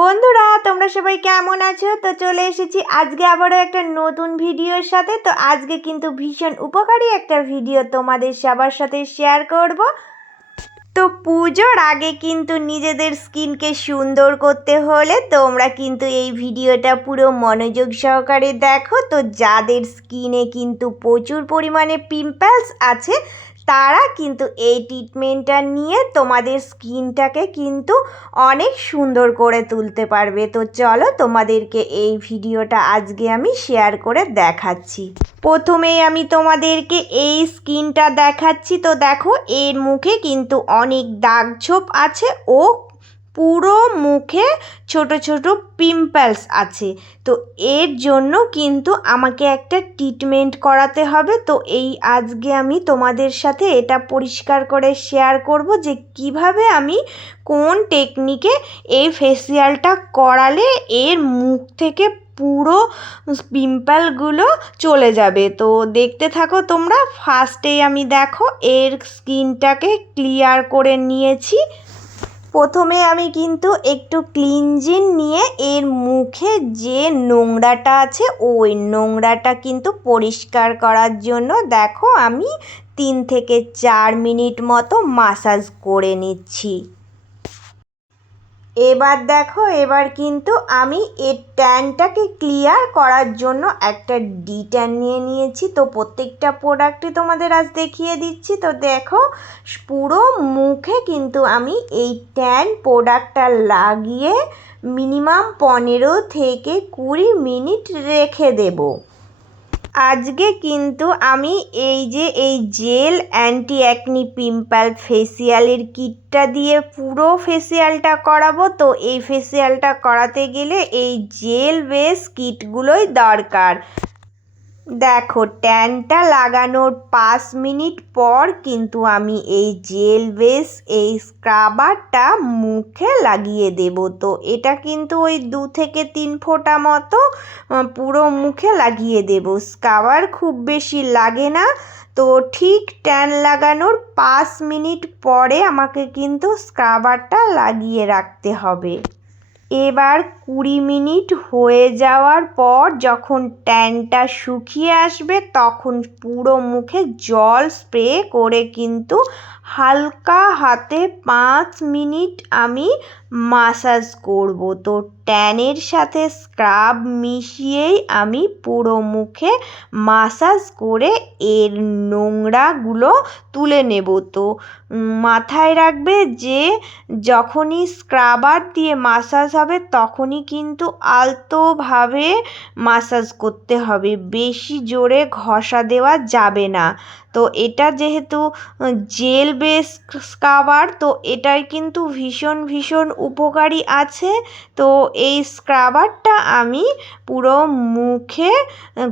বন্ধুরা তোমরা সবাই কেমন আছো? তো চলে এসেছি আজকে আবারও একটা নতুন ভিডিওর সাথে। তো আজকে কিন্তু ভীষণ উপকারী একটা ভিডিও তোমাদের সবার সাথে শেয়ার করব। তো পুজোর আগে কিন্তু নিজেদের স্কিনকে সুন্দর করতে হলে তোমরা কিন্তু এই ভিডিওটা পুরো মনোযোগ সহকারে দেখো। তো যাদের স্কিনে কিন্তু প্রচুর পরিমাণে পিম্পলস আছে তারা কিন্তু এই ট্রিটমেন্টটা নিয়ে তোমাদের স্কিনটাকে কিন্তু অনেক সুন্দর করে তুলতে পারবে। তো চলো তোমাদেরকে এই ভিডিওটা আজকে আমি শেয়ার করে দেখাচ্ছি। প্রথমেই আমি তোমাদেরকে এই স্কিনটা দেখাচ্ছি। তো দেখো এর মুখে কিন্তু অনেক দাগ ছোপ আছে ও পুরো মুখে ছোট ছোট পিম্পলস আছে। তো এর জন্য কিন্তু আমাকে একটা ট্রিটমেন্ট করাতে হবে। তো এই আজকে আমি তোমাদের সাথে এটা পরিষ্কার করে শেয়ার করব যে কিভাবে আমি কোন টেকনিকে এই ফেসিয়ালটা করালে এর মুখ থেকে পুরো পিম্পলগুলো চলে যাবে। তো দেখতে থাকো তোমরা। ফার্স্টেই আমি দেখো এর স্কিনটাকে ক্লিয়ার করে নিয়েছি। প্রথমে আমি কিন্তু একটু ক্লিনজিং নিয়ে এর মুখে যে নোংরাটা আছে ওই নোংরাটা কিন্তু পরিষ্কার করার জন্য দেখো আমি 3 থেকে 4 মিনিট মতো মাসাজ করে নিচ্ছি। এবার দেখো এবার কিন্তু আমি এর ট্যানটাকে ক্লিয়ার করার জন্য একটা ডি-ট্যান নিয়ে নিয়েছি। তো প্রত্যেকটা প্রোডাক্টই তোমাদের আজ দেখিয়ে দিচ্ছি। তো দেখো পুরো মুখে কিন্তু আমি এই ট্যান প্রোডাক্টটা লাগিয়ে মিনিমাম 15 থেকে 20 মিনিট রেখে দেবো। আজকে কিন্তু আমি এই জেল অ্যান্টি অ্যাকনি পিম্পল ফেসিয়ালের কিটটা দিয়ে পুরো ফেসিয়ালটা করাবো। তো এই ফেসিয়ালটা করাতে গেলে এই জেল বেস কিটগুলোই দরকার। দেখো ট্যানটা লাগানোর 5 মিনিট পর কিন্তু আমি এই জেল বেস এই স্ক্রাবারটা মুখে লাগিয়ে দেব। তো এটা কিন্তু ওই 2 থেকে 3 ফোঁটা মতো পুরো মুখে লাগিয়ে দেব। স্ক্রাবার খুব বেশি লাগে না। তো ঠিক ট্যান লাগানোর 5 মিনিট পরে আমাকে কিন্তু স্ক্রাবারটা লাগিয়ে রাখতে হবে। এবার 20 মিনিট হয়ে যাওয়ার পর যখন ট্যানটা শুকিয়ে আসবে তখন পুরো মুখে জল স্প্রে করে কিন্তু হালকা হাতে 5 মিনিট আমি মাসাজ করব। তো ট্যানের সাথে স্ক্রাব মিশিয়েই আমি পুরো মুখে মাসাজ করে এর নোংরাগুলো তুলে নেব। তো মাথায় রাখবে যে যখনই স্ক্রাবার দিয়ে মাসাজ হবে তখনই কিন্তু আলতোভাবে মাসাজ করতে হবে, বেশি জোরে ঘষা দেওয়া যাবে না। তো এটা যেহেতু জেল বেস স্ক্রাবার তো এটাই কিন্তু ভীষণ ভীষণ উপকারী আছে। তো এই স্ক্রাবারটা আমি পুরো মুখে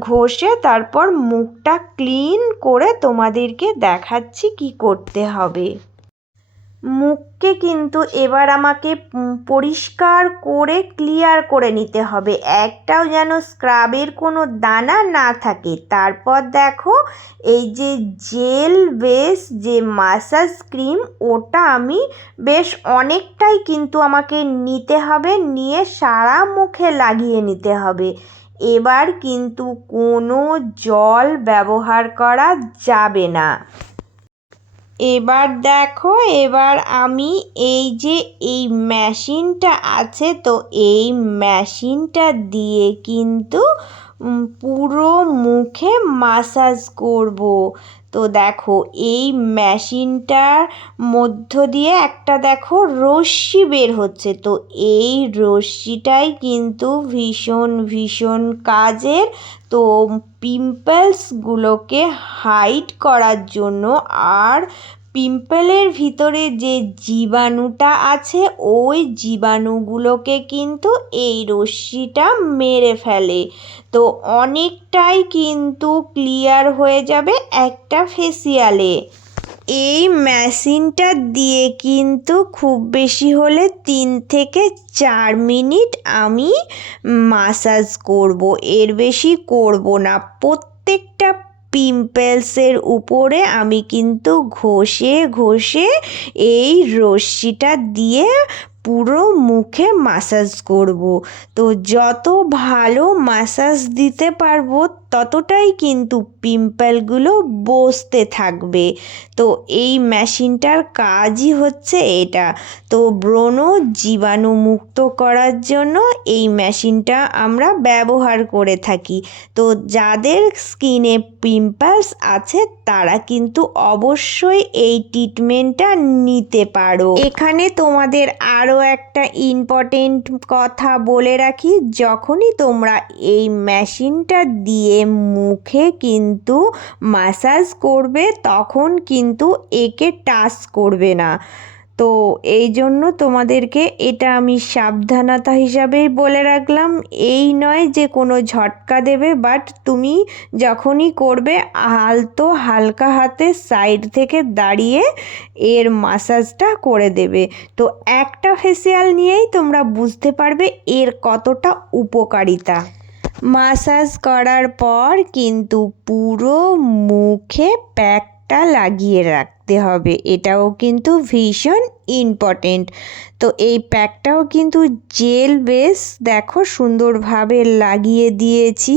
ঘষে তারপর মুখটা ক্লিন করে তোমাদেরকে দেখাচ্ছি কি করতে হবে। মুখকে কিন্তু এবার আমাকে পরিষ্কার করে ক্লিয়ার করে নিতে হবে, একটাও যেন স্ক্রাবের কোনো দানা না থাকে। তারপর দেখো এই যে জেল বেস যে মাসাজ ক্রিম ওটা আমি বেশ অনেকটাই কিন্তু আমাকে নিতে হবে, নিয়ে সারা মুখে লাগিয়ে নিতে হবে। এবার কিন্তু কোনো জল ব্যবহার করা যাবে না। এবার দেখো এবার আমি এই মেশিনটা আছে তো এই মেশিনটা দিয়ে কিন্তু পুরো মুখে মাসাজ করব। তো দেখো এই মেশিনটার মধ্য দিয়ে একটা দেখো রশ্মি বের হচ্ছে। তো এই রশ্মিটাই কিন্তু ভীষণ ভীষণ কাজের। তো পিম্পলসগুলোকে হাইড করার জন্য আর পিম্পলের ভিতরে যে জীবাণুটা আছে ওই জীবাণুগুলোকে কিন্তু এই রশ্মিটা মেরে ফেলে। তো অনেকটাই কিন্তু ক্লিয়ার হয়ে যাবে একটা ফেসিয়ালে। এই মেশিনটা দিয়ে কিন্তু খুব বেশি হলে 3 থেকে 4 মিনিট আমি মাসাজ করব, এর বেশি করব না। প্রত্যেকটা পিম্পলসের উপরে আমি কিন্তু ঘষে ঘষে এই রশ্মিটা দিয়ে পুরো মুখে ম্যাসাজ করব। তো যত ভালো ম্যাসাজ দিতে পারবো ততটাই কিন্তু পিম্পলগুলো বসতে থাকবে। তো এই মেশিনটার কাজই হচ্ছে এটা। তো ব্রণ জীবাণুমুক্ত করার জন্য এই মেশিনটা আমরা ব্যবহার করে থাকি। তো যাদের স্কিনে পিম্পলস আছে তারা কিন্তু অবশ্যই এই ট্রিটমেন্টটা নিতে পারো। এখানে তোমাদের আরও একটা ইম্পর্টেন্ট কথা বলে রাখি, যখনই তোমরা এই মেশিনটা দিয়ে মুখে কিন্তু ম্যাসাজ করবে তখন কিন্তু একে টাচ করবে না। তো এই জন্য তোমাদেরকে এটা আমি সাবধানতা হিসাবেই বলে রাখলাম। এই নয় যে কোনো ঝটকা দেবে, বাট তুমি যখনই করবে হালকা হাতে সাইড থেকে দাঁড়িয়ে এর ম্যাসাজটা করে দেবে। তো একটা ফেসিয়াল নিয়েই তোমরা বুঝতে পারবে এর কতটা উপকারিতা। ম্যাসাজ করার পর কিন্তু পুরো মুখে প্যাকটা লাগিয়ে রাখতে হবে, এটাও কিন্তু ভীষণ ইম্পর্টেন্ট। তো এই প্যাকটাও কিন্তু জেল বেস, দেখো সুন্দরভাবে লাগিয়ে দিয়েছি।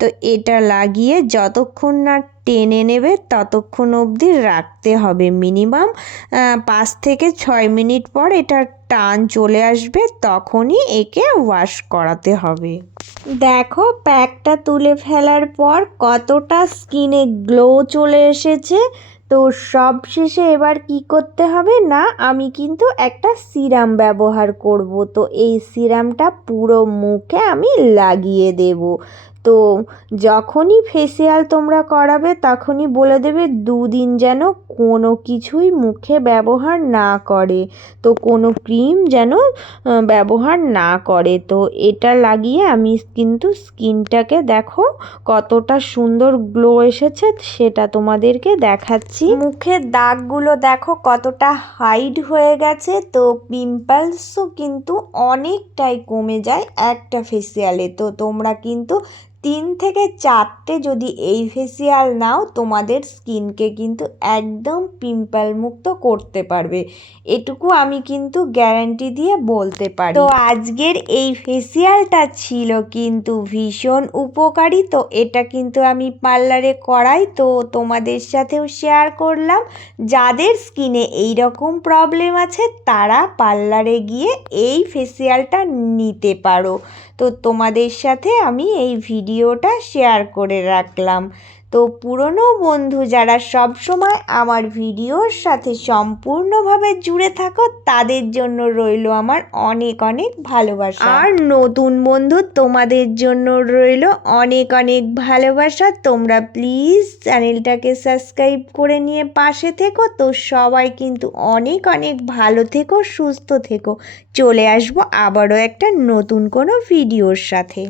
তো এটা লাগিয়ে যতক্ষণ না টেনে নেবে ততক্ষণ অবধি রাখতে হবে। মিনিমাম 5 থেকে 6 মিনিট পর এটা টান চলে আসবে, তখনই একে ওয়াশ করাতে হবে। দেখো প্যাকটা তুলে ফেলার পর কতটা স্কিনে গ্লো চলে এসেছে। তো সব শেষে এবার কি করতে হবে না, আমি কিন্তু একটা সিরাম ব্যবহার করব। তো এই সিরামটা পুরো মুখে আমি লাগিয়ে দেব। তো যখনই ফেসিয়াল তোমরা করাবে তখনই বলে দেবে 2 দিন যেন কোনো কিছুই মুখে ব্যবহার না করে, তো কোনো ক্রিম যেন ব্যবহার না করে। তো এটা লাগিয়ে আমি কিন্তু স্কিনটাকে দেখো কতটা সুন্দর গ্লো এসেছে সেটা তোমাদেরকে দেখাচ্ছি। মুখের দাগগুলো দেখো কতটা হাইড হয়ে গেছে। তো পিম্পলসও কিন্তু অনেকটাই কমে যায় একটা ফেসিয়ালে। তো তোমরা কিন্তু 3 থেকে 4টে যদি এই ফেসিয়াল নাও তোমাদের স্কিনকে কিন্তু একদম পিম্পল মুক্ত করতে পারবে, এটুকু আমি কিন্তু গ্যারান্টি দিয়ে বলতে পারি। তো আজকের এই ফেসিয়ালটা ছিল কিন্তু ভীষণ উপকারী। তো এটা কিন্তু আমি পার্লারে করাই, তো তোমাদের সাথেও শেয়ার করলাম। যাদের স্কিনে এই রকম প্রবলেম আছে তারা পার্লারে গিয়ে এই ফেসিয়ালটা নিতে পারো। তো তোমাদের সাথে আমি এই ভিডিওটা শেয়ার করে রাখলাম। তো পুরনো বন্ধু যারা সব সময় আমার ভিডিওর সাথে সম্পূর্ণভাবে জুড়ে থাকো তাদের জন্য রইল আমার অনেক অনেক ভালোবাসা। আর নতুন বন্ধু তোমাদের জন্য রইল অনেক অনেক ভালোবাসা। তোমরা প্লিজ চ্যানেলটাকে সাবস্ক্রাইব করে নিয়ে পাশে থেকো। তো সবাই কিন্তু অনেক অনেক ভালো থেকো, সুস্থ থেকো। চলে আসবো আবারও একটা নতুন কোনো ভিডিওর সাথে।